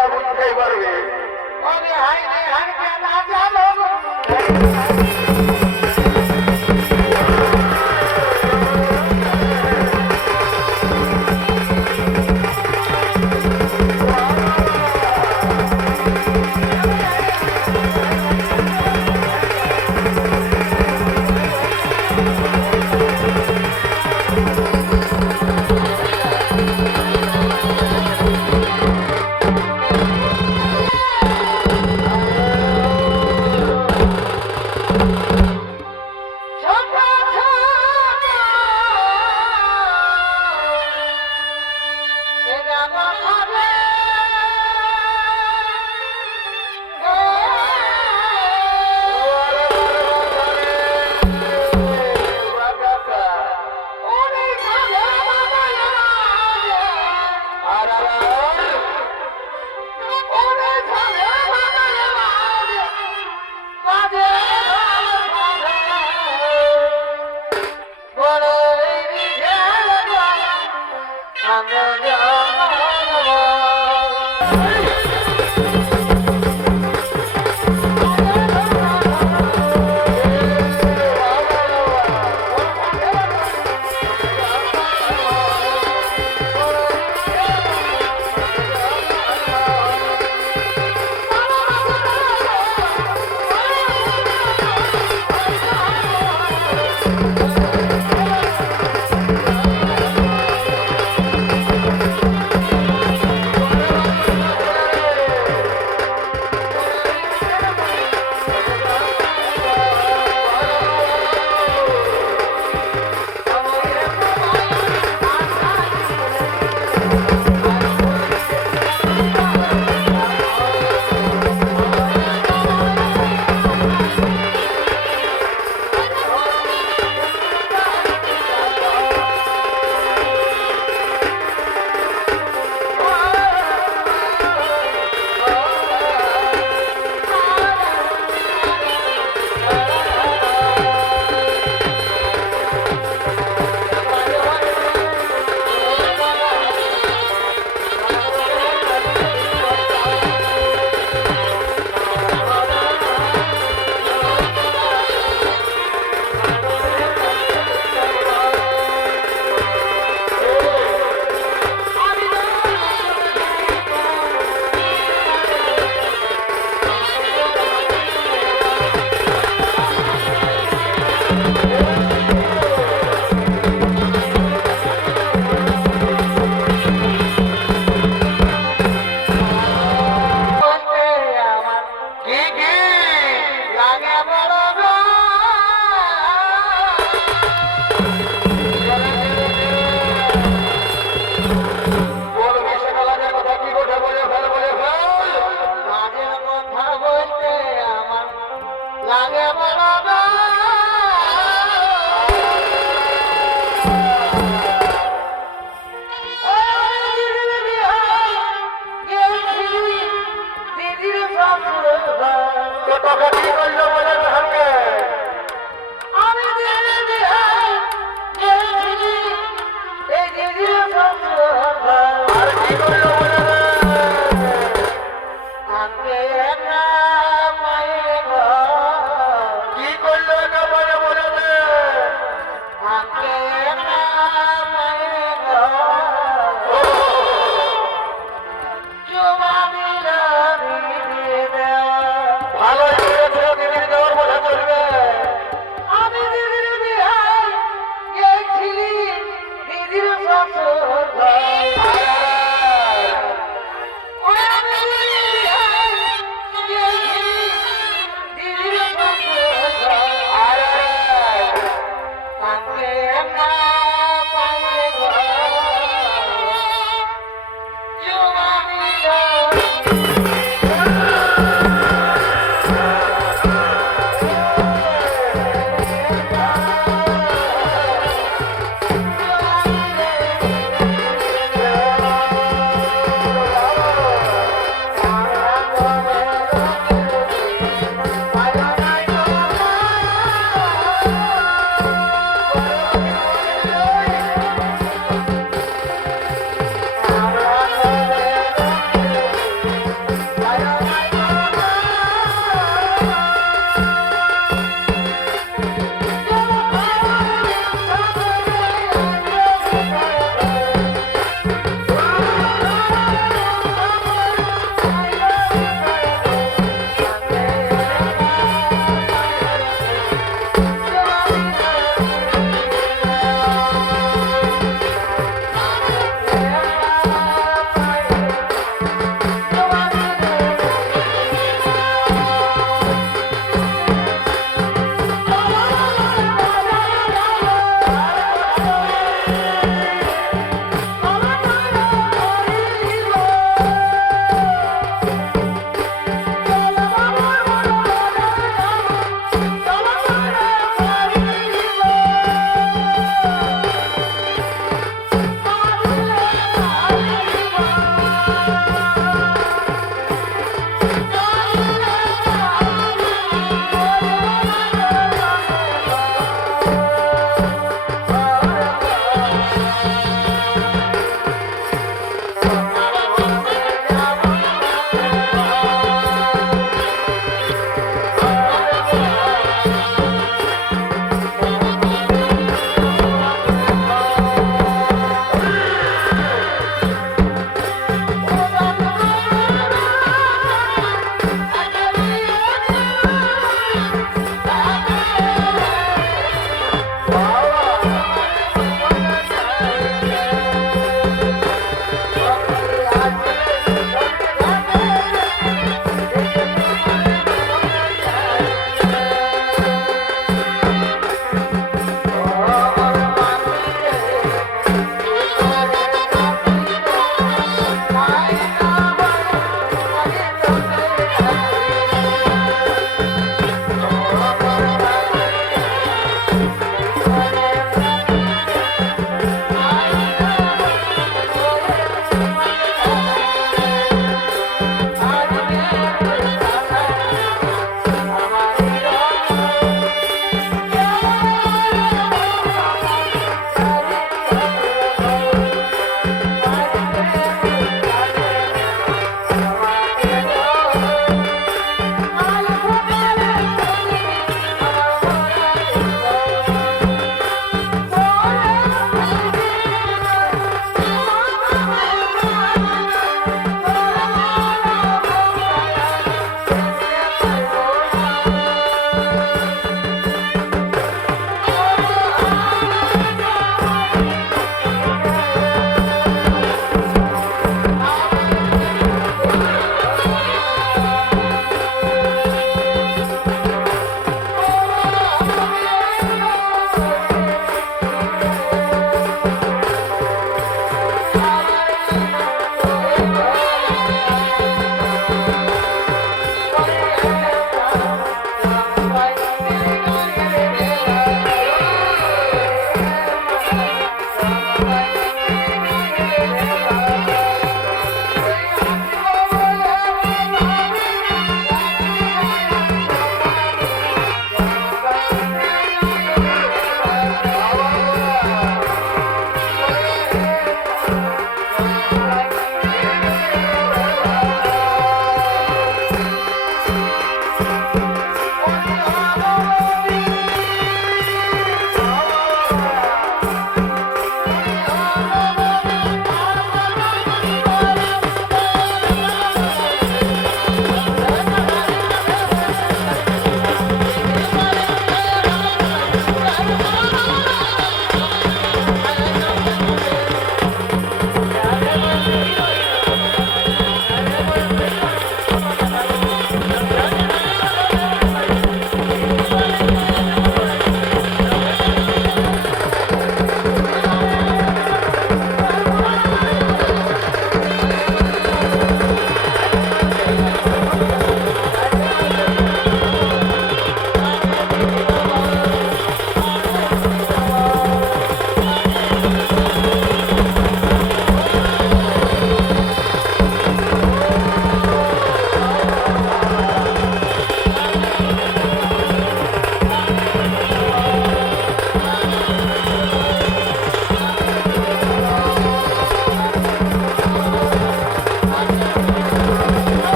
ওরা বুঝতেই পারবে। আমি হাইনে হাইনে না জানো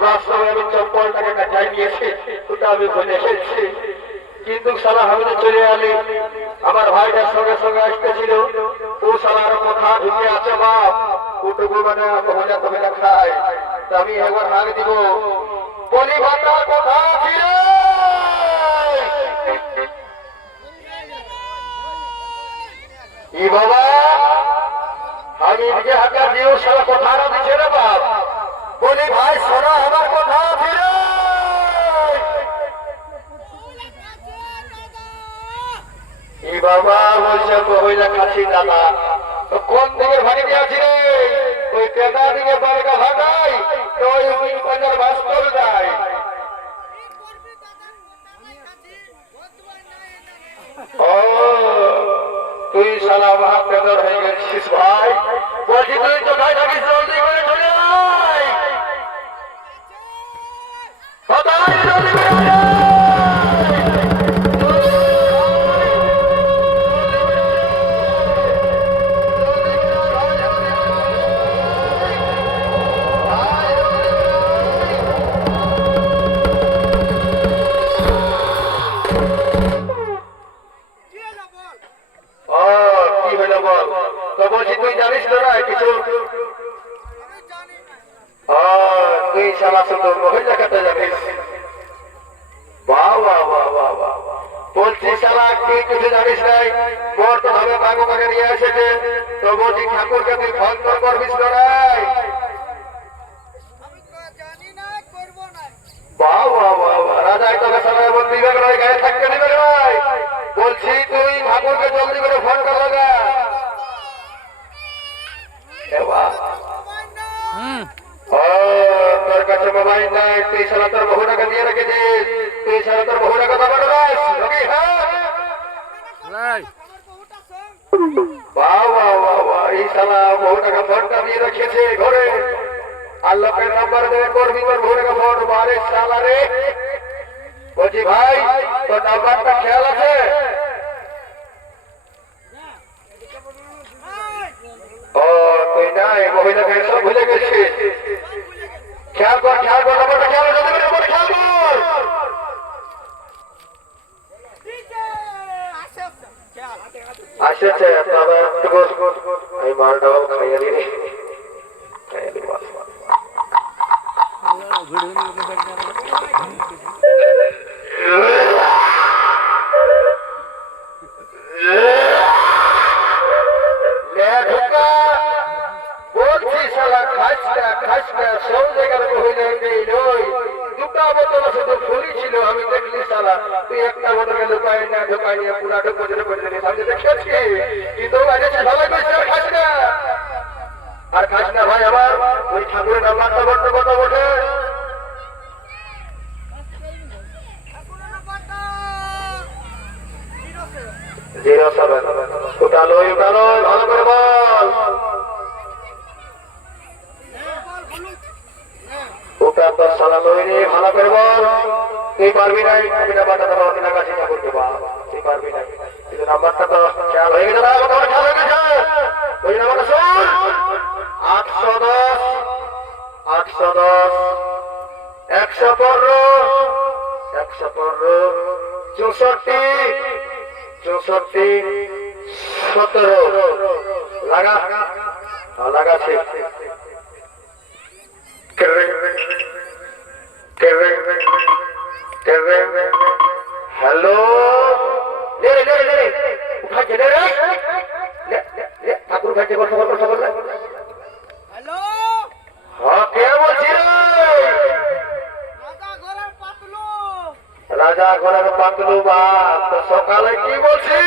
আসবার সময় আমি চপ্পলটাকে কাটাই নিয়েছি, ওটা আমি ভুলে গেছি। কিন্তু সালা আমি তো চলে আলি, আমার ভাইটার সঙ্গে সঙ্গে আসতেছিল, ও সালার কথা ঢুকে আছে বাপ, ওটুকু মানে কমলা কমলা খায়। তা আমি একবার হাঁক দিব, বলি মাতার কথা ফিরে ই বাবা, আমি এদিকে হাঁকা দিও সালা কথাটা দিচ্ছে রে বাপ। বলি ভাই শোনো আমার কথা ফিরে ই বাবা বলছে মহিলা খাচ্ছি দাদা, তো কোন দিকে ভাগে দিয়েছি রে? ওই কেনা দিকে বারকা ভাগাই, তো ওই বাজার বাস্তব যায়। ও তুই সালা মহা পেদর হয়ে গেছিস ভাই, বলছি তুই কোথায় থাকিস জলদি করে চলে আয়, কোথায় জলদি করে আয়। কি হইল বল? তো বলছি তুই জানিস তো না কিছু? তুই শালা শুধু মহিলা কাটা জানিস? বাহ বাহ বাহ বাহ বাহ। বলছি শালা তুই কিছু জানিস নাই, মোর তো ভাবে বাগো বাগে নিয়ে এসেছে, তো বলছি ঠাকুরকে তুই ফোন করবিস তো নাই? বাহ বাহ বাহ বাহ, রাজাই তোকে শালা এমন বিবেক নয়, গায়ে থাকতে দিবে ভাই। বলছি তুই ঠাকুরকে জলদি করে ফোন কর লাগা। তোর কাছে মোবাইল নাই, তুই সারা তোর বহু টাকা দিয়ে রেখেছিস, তুই সারা তোর বহু টাকা দাবা এই সালা বহু টাকা ফোনটা দিয়ে রেখেছে ঘরে, আর লোকের নাম্বার দেবে করবি তোর বহু টাকা ফোন মারে সালা রে। বলছি ভাই তোর নাম্বারটা খেয়াল আছে? ও তুই নাই, মহিলাকে সব ভুলে গেছিস। খেয়াল কর নাম্বারটা খেয়াল কর, খেয়াল কর। আসেছে তবে এই মালটাও খাইয়ে দিবি, খাইয়ে দিব। সব জায়গার মহিলা দুটা বোতল শুধু ফুলি ছিল, আমি দেখলি সালা তুই একটা বোতলে ঢুকাই নিয়ে পুরা সামনে দেখেছি, কিন্তু খাস না আর খাস না ভাই। আমার ওই ঠাকুরের নাম্বারটা বলতে কথা বটে, উঠালো ভালো করে বল। ওটা তো সালা লই রে, ভালো করে বল। তুই পারবি নাই, আমি নাম্বারটা ধরো অন্য কাছে ঠাকুরকে বল, তুই পারবি না। কিন্তু নাম্বারটা তো খেয়াল হয়ে গেছে, খেয়াল হয়ে গেছে। ওই নাম্বারটা শোন, 810 115 64 17 লাগা লাগাছে। হ্যালো ঠাকুর ভাইকে কথা বললে। হ্যাঁ কে বলছি রে? রাজা ঘোড়ার পাতলু বাপ, তো সকালে কি বলছি?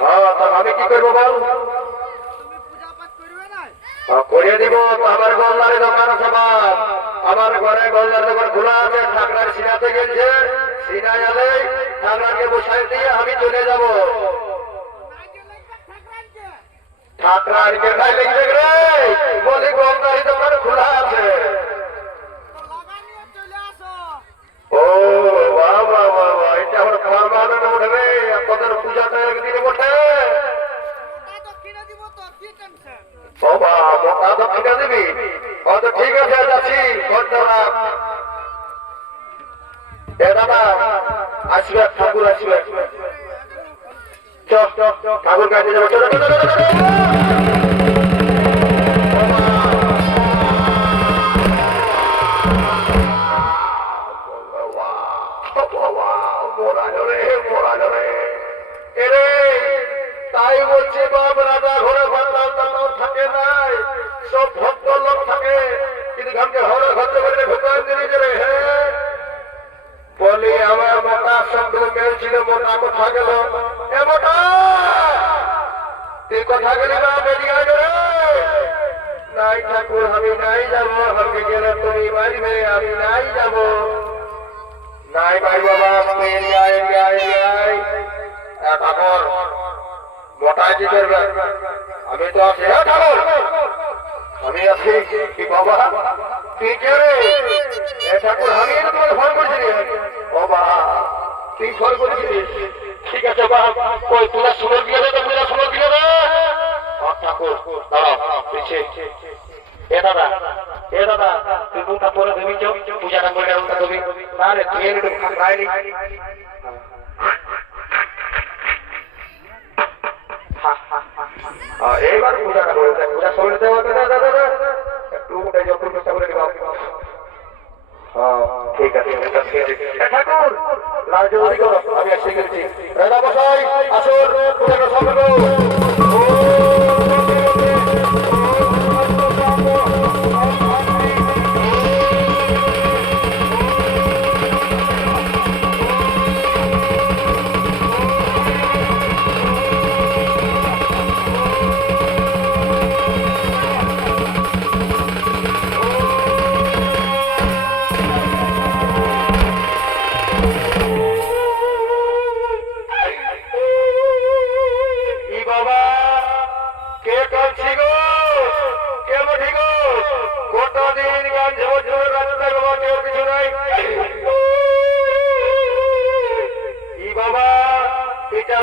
হ্যাঁ আমি কি করবো বল? করিয়ে দিব তো। আমার গোলদারের দোকান আছে বাপ, আমার ঘরে গোলদার দোকান খোলা আছে, ঠাকরার সিনাতে গেছে, সিনা গেলে ঠাকরাকে বসাই দিয়ে আমি চলে যাব। ঠাকরার কে খাই লিখবে রে, বলি গোলদারি দোকান খোলা আছে। ও বাবা বাবা, এটা আমার পারমানেন্ট উঠবে, তোদের পূজাটা একদিনে ওঠে। এ দাদা আসবে ঠাকুর আসবে ঠাকুর কাছে যাবে তাই বলছে বাপ রাজা ঘরে ভান্ডার দানাও থাকে নাই সব ভক্ত লোক থাকে কিন্তু ঘরকে ঘরে ঘরতে পারলে ঢুকান দিলে যে রে বলি আমার মোটার সঙ্গে মেলছিল মোটা কোথা গেল এ মোটা তুই কোথা গেলি না বেরিয়ে রে নাই ঠাকুর আমি নাই যাবো আমাকে গেলে তুমি মারবে আমি নাই যাব নাই ভাই বাবা ঠাকুর মোটাই কি করবে আমি তো আছি ঠাকুর আমি আছি কি বাবা তুই কে রে ঠাকুর আমি তোমাকে ফোন করছি বাবা তুই ফোন করেছিস ঠিক আছে বাবা ওই পূজা শুনে দিয়ে দে পূজা শুনে দিয়ে দে ঠাকুর দাঁড়াও পিছিয়ে এ দাদা তুই মুখটা পরে দেবি পূজাটা করে মুখটা দেবি না রে তুই একটু খাইনি এইবার পূজাটা করে দেয় পূজা সময় দেওয়া একটু মুখটা যখন চেষ্টা করে দিবা ঠিক আছে ঠাকুর রাজনীতি করো আমি এসে গেছি রাজা মশাই আসুন পূজাটা সফল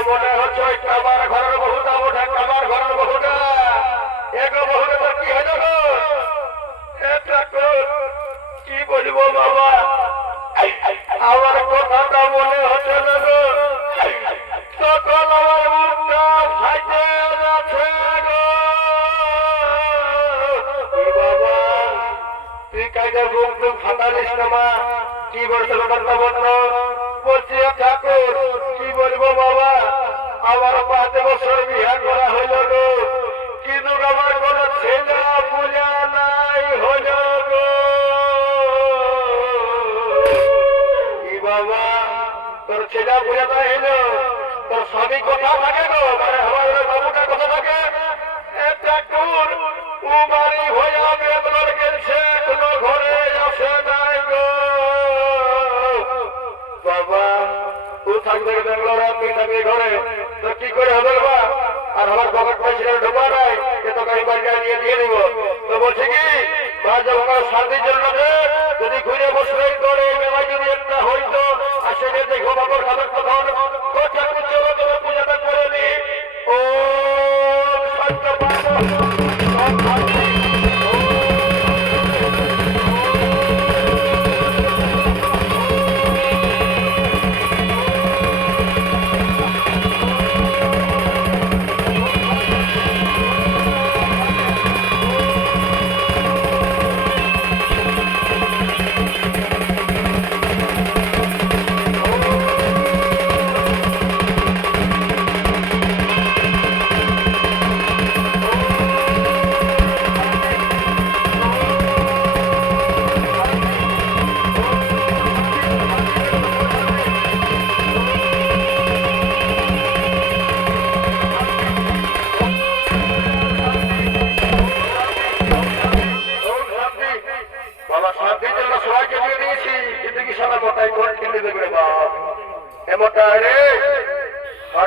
মনে হচ্ছে কাবার ঘরের বহুটা ওঠা কাবার ঘরের বহুটা এক বহুটা তো কি হয়ে যাবো কি বলবো বাবা আমার কথাটা মনে হচ্ছে না গো তখন আমার মুখটা ফাইটে যাচ্ছে গো বাবা তুই কাইদের মুখ টুক ফাটালিস না মা কি বলছে কথা বললো বলছি ঠাকুর কি বলবো বাবা আমার 5 বছর বিয়ে করা হইল গো কিন্তু আমার কোন ছেলে পূজা নাই হইল গো কি বাবা তোর ছেলে পূজা নাই হইল তোর স্বামী কথা থাকে গো মানে আমার বাবুটা কথা থাকে ঠাকুর ও বাড়ি হইয়া বেদনার গেছে কোন ঘরে আসে নাই গো বাবা ও থাকবে বেঙ্গলোর তুই থাকবি ঘরে তো কি করে হবে বাবা আর আমার পকেট পয়সা ঢোকা নাই এ তো গাড়ি বাড়ি নিয়ে দিয়ে দিব তো বলছি কি মা যখন আমার শান্তির জন্য যদি ঘুরে বসবে করে মেলায় যদি একটা হইতো আর সেটা দেখো বাবার খাবার তখন ঠাকুর চলো তোমার পূজাটা করে নি ও সত্য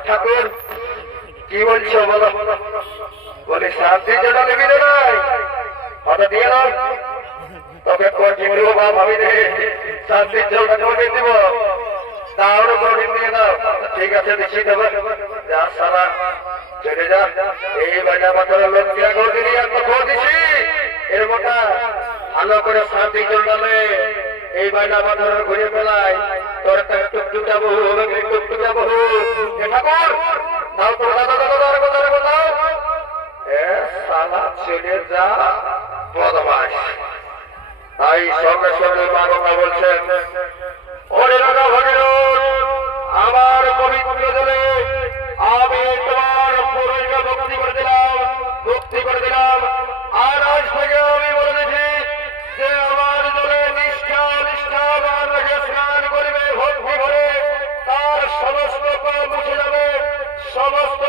ঠাকুর কি বলছো বলো বলে শান্তি যেটা লেগে নাই হঠাৎ দিয়ে না তবে ভাবি রে শান্তির জলটা করে দিব তাহলে কোনদিন দিয়ে দাও ঠিক আছে দিচ্ছি দেবো যা সারা চলে যা এই বাজা বাজারের লোক দিচ্ছি এর মোটা ভালো করে শান্তি জল ডালে এই বাইনা বাঁধার ঘুরে বেলায় তোর একটা টুকটুকা বহু হবে টুকটুকা বহু ঠাকুর দাও তো দাও এ সালা চলে যা বদমাশ তাই সঙ্গে সঙ্গে মা গঙ্গা বলছেন ওরে রাজা ভগীরথ আমার পবিত্র জলে আমি তোমার পুরোহিত মুক্তি করে দিলাম আর আজ থেকে আমি বলে দিচ্ছি যে আমার জলে নিষ্ঠাবান হয়ে স্নান করবে ভক্তি করে তার সমস্ত পাপ মুছে যাবে সমস্ত